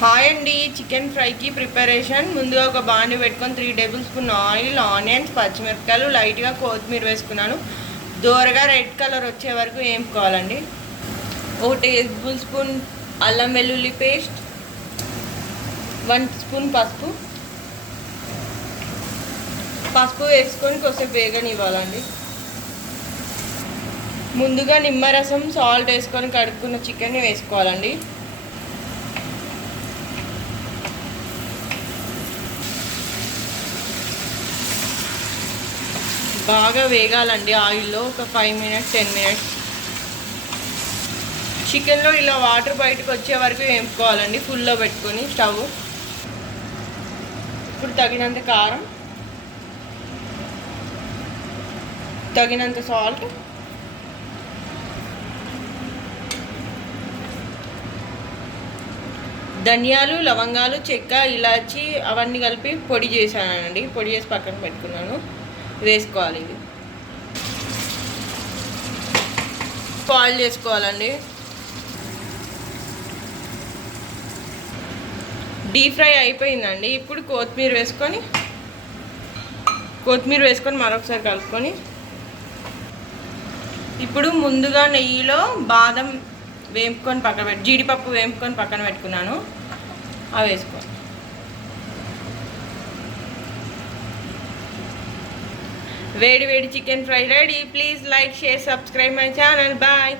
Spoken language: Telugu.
హాయ్ అండి. చికెన్ ఫ్రైకి ప్రిపరేషన్. ముందుగా ఒక బాండి పెట్టుకొని 3 టేబుల్ స్పూన్ ఆయిల్, ఆనియన్స్, పచ్చిమిరపకాయలు, లైట్గా కొత్తిమీర వేసుకున్నాను. దోరగా రెడ్ కలర్ వచ్చే వరకు వేపుకోవాలండి. 1 టేబుల్ స్పూన్ అల్లం వెల్లుల్లి పేస్ట్, 1 స్పూన్ పసుపు వేసుకొని కొద్దిసేపు వేగనివ్వాలండి. ముందుగా నిమ్మరసం, సాల్ట్ వేసుకొని కడుక్కున్న చికెన్ని వేసుకోవాలండి. బాగా వేగాలండి ఆయిల్లో ఒక 5 మినిట్స్ 10 మినిట్స్. చికెన్లో ఇలా వాటర్ బయటకు వచ్చే వరకు వేపుకోవాలండి ఫుల్లో పెట్టుకొని స్టవ్. ఇప్పుడు తగినంత కారం, తగినంత సాల్ట్, ధనియాలు, లవంగాలు, చెక్క, ఇలాచి అవన్నీ కలిపి పొడి చేశానండి. పొడి చేసి పక్కన పెట్టుకున్నాను. వేసుకోవాలి. ఇది బాయిల్ చేసుకోవాలండి. డీప్ ఫ్రై అయిపోయిందండి. ఇప్పుడు కొత్తిమీర వేసుకొని మరొకసారి కలుపుకొని, ఇప్పుడు ముందుగా నెయ్యిలో బాదం వేపుకొని జీడిపప్పు వేపుకొని పక్కన పెట్టుకున్నాను. అవి వేసుకోవాలి. వేడి వేడి chicken fry ready. Please like, share, subscribe my channel. Bye.